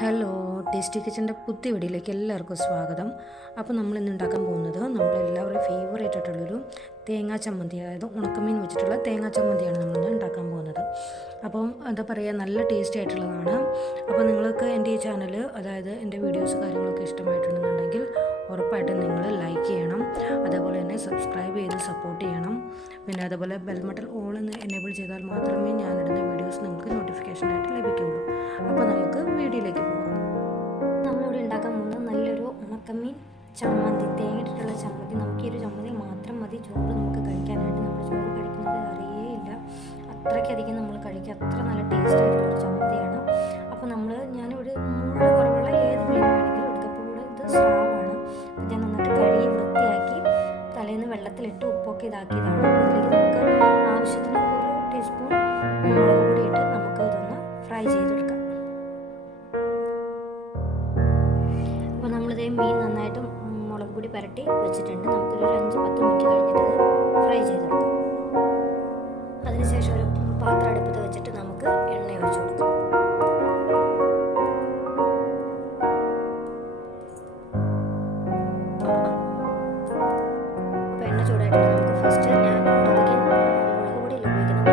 Hello, tasty കിച്ചൻ്റെ പുതിയ വീഡിയോയിലേക്ക് എല്ലാവർക്കും സ്വാഗതം. അപ്പോൾ നമ്മൾ ഇന്ന് ഉണ്ടാക്കാൻ പോകുന്നത് നമ്മളെല്ലാവരുടെയും ഫേവറേറ്റ് ആയിട്ടുള്ളൊരു തേങ്ങാ ചമ്മന്തി, അതായത് ഉണക്കമീൻ വെച്ചിട്ടുള്ള തേങ്ങാ ചമ്മന്തിയാണ് നമ്മളിന്ന് ഉണ്ടാക്കാൻ പോകുന്നത്. അപ്പം എന്താ പറയുക, നല്ല ടേസ്റ്റി ആയിട്ടുള്ളതാണ്. അപ്പോൾ നിങ്ങൾക്ക് എൻ്റെ ഈ ചാനൽ, അതായത് എൻ്റെ വീഡിയോസ് കാര്യങ്ങളൊക്കെ ഇഷ്ടമായിട്ടുണ്ടെന്നുണ്ടെങ്കിൽ ഉറപ്പായിട്ടും നിങ്ങൾ ലൈക്ക് ചെയ്യണം, അതേപോലെ തന്നെ സബ്സ്ക്രൈബ് ചെയ്ത് സപ്പോർട്ട് ചെയ്യണം. പിന്നെ അതേപോലെ ബെൽ ബട്ടൺ ഓൾ എന്ന് എനേബിൾ ചെയ്താൽ മാത്രമേ ഞാനിടുന്ന വീഡിയോസ് നിങ്ങൾക്ക് നോട്ടിഫിക്കേഷനായിട്ട് ലഭിക്കുകയുള്ളൂ. അപ്പോൾ നമുക്ക് വീഡിയോയിലേക്ക് പോകാം. നമ്മളിവിടെ ഉണ്ടാക്കാൻ പോകുന്നത് നല്ലൊരു ഉണക്കമീൻ ചമ്മന്തി, തേങ്ങയിട്ടിട്ടുള്ള ചമ്മന്തി. നമുക്ക് ഈ ഒരു ചമ്മന്തി മാത്രം മതി ചോറ് നമുക്ക് കഴിക്കാനായിട്ട്. നമ്മൾ ചോറ് കഴിക്കുന്നത് അറിയേയില്ല, അത്രയ്ക്കധികം നമ്മൾ കഴിക്കുക. അത്ര നല്ല ടേസ്റ്റ് ആയിട്ടുള്ളൊരു ചമ്മന്തിയാണ്. അപ്പോൾ ഞാനിവിടെ മുള്ള കുറവുള്ള ഏത് മീൻ വേണമെങ്കിലും എടുക്കപ്പോൾ കൂടെ ഇത് സ്രാവാണ്. അപ്പോൾ ഞാൻ നന്നായിട്ട് കഴുകി വൃത്തിയാക്കി തലേന്ന് വെള്ളത്തിലിട്ട് ഉപ്പൊക്കെ ഇതാക്കിയതാണ്. അപ്പോൾ ഇതിലേക്ക് നമുക്ക് ആവശ്യത്തിന് ഒരു ടീസ്പൂൺ മുളക് പൊടി ഇട്ട് നമുക്ക് ഇതൊന്ന് ഫ്രൈ ചെയ്തെടുക്കാം. അപ്പോൾ നമ്മളിതേ മീൻ നന്നായിട്ട് മുളക് പൊടി പുരട്ടി വെച്ചിട്ടുണ്ട്. നമുക്കൊരു 5-10 മിനിറ്റ് കഴിഞ്ഞിട്ട് ഫ്രൈ ചെയ്തെടുക്കാം. അതിനുശേഷം ഒരു പാത്രം അടുപ്പത്ത് വെച്ചിട്ട് നമുക്ക് എണ്ണ ഒഴിച്ചു കൊടുക്കാം. അപ്പോൾ എണ്ണ ചൂടായിട്ട് നമുക്ക് ഫസ്റ്റ് ഞാൻ അതിലേക്ക് മുളക് പൊടിയിൽ ഉപയോഗിക്കുന്ന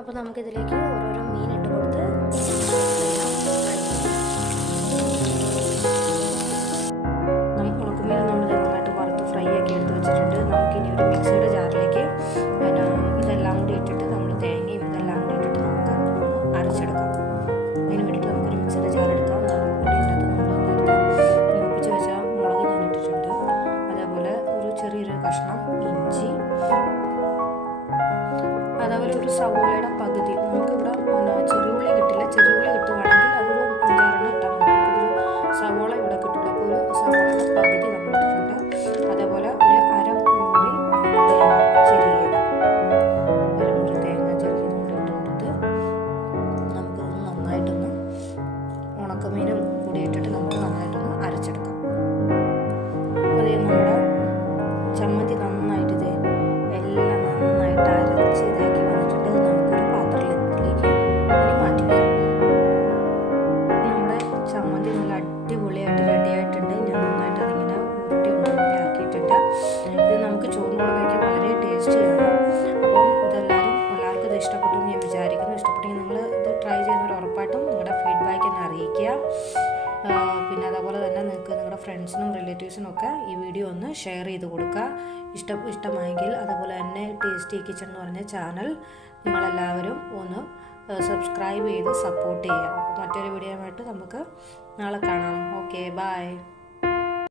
അപ്പോൾ നമുക്കിതിലേക്ക് ഓരോരോ മീനിട്ട് കൊടുത്ത് ഉണക്കമീൻ നമ്മൾ നന്നായിട്ട് വറുത്ത് ഫ്രൈ ആക്കി എടുത്ത് വെച്ചിട്ടുണ്ട്. നമുക്കിനി ഒരു മിക്സിയുടെ ജാറിലേക്ക് ഇതെല്ലാം കൂടി ഇട്ടിട്ട് നമ്മൾ തേങ്ങയും ഇതെല്ലാം കൂടി ഇട്ടിട്ട് നമുക്ക് അരച്ചെടുക്കാം. അതിന് വേണ്ടിയിട്ട് നമുക്കൊരു മിക്സിയുടെ ജാർ എടുക്കാം. ഇതിനകത്ത് നമ്മൾ നേരത്തെ മൂപ്പിച്ച് വെച്ച മുളക് ഞാൻ ഇട്ടിട്ടുണ്ട്. അതേപോലെ ഒരു ചെറിയൊരു കഷ്ണം ഇഞ്ചി, അതേപോലെ ഒരു സവോളയുടെ പകുതി. നമുക്കിവിടെ ചെറിയുള്ളി കിട്ടില്ല, ചെറിയുള്ളി കിട്ടുവാണെങ്കിൽ അതൊരു 5-6 ഇട്ടാൽ മതി. നമുക്കൊരു സവോള ഇവിടെ കിട്ടില്ല, അപ്പോൾ ഒരു സവോളയുടെ പകുതി നമ്മൾ ഇട്ടിട്ടുണ്ട്. അതേപോലെ ഒരു അരമുറി തേങ്ങ ചെറിയതും കൂടി ഇട്ട് കൊടുത്ത് നമുക്കിത് നന്നായിട്ടൊന്ന് ഉണക്കമീനും കൂടി ഇട്ടിട്ട് നമുക്ക് നന്നായിട്ടൊന്ന് അരച്ചെടുക്കാം. അപ്പോൾ നമ്മുടെ ചമ്മന്തി നന്നായിട്ട് എല്ലാം നന്നായിട്ട് അരച്ച് ഇതാക്കി വന്നിട്ടുണ്ട്. നമുക്കൊരു പാത്രത്തിലേക്ക് മാറ്റി വയ്ക്കാം. നമ്മുടെ ചമ്മന്തി നല്ല അടിപൊളിയായിട്ട് റെഡി ആയിട്ടുണ്ട്. ഞാൻ നന്നായിട്ട് അതിങ്ങനെ ഉരുട്ടി ഉണ്ടപോലെ ആക്കിയിട്ടുണ്ട്. ഇത് നമുക്ക് ചോറിനോട് കഴിക്കാൻ വളരെ ടേസ്റ്റിയാണ്. അപ്പം എല്ലാവർക്കും ഇത് ഇഷ്ടപ്പെട്ടു എന്ന് ഞാൻ വിചാരിക്കുന്നു. ഇഷ്ടപ്പെട്ടെങ്കിൽ നിങ്ങൾ ഇത് ട്രൈ ചെയ്യുന്നവർ ഉറപ്പായിട്ടും നിങ്ങളുടെ ഫീഡ്ബാക്ക് എന്നെ അറിയിക്കുക. പിന്നെ അതേപോലെ തന്നെ നിങ്ങൾക്ക് നിങ്ങളുടെ ഫ്രണ്ട്സിനും റിലേറ്റീവ്സിനും ഒക്കെ ഈ വീഡിയോ ഒന്ന് ഷെയർ ചെയ്ത് കൊടുക്കുക. ഇഷ്ടമായെങ്കിൽ അതേപോലെ തന്നെ ടേസ്റ്റി കിച്ചൺ എന്ന് പറഞ്ഞ ചാനൽ നിങ്ങളെല്ലാവരും ഒന്ന് സബ്സ്ക്രൈബ് ചെയ്ത് സപ്പോർട്ട് ചെയ്യുക. മറ്റൊരു വീഡിയോയുമായിട്ട് നമുക്ക് നാളെ കാണാം. Okay, by.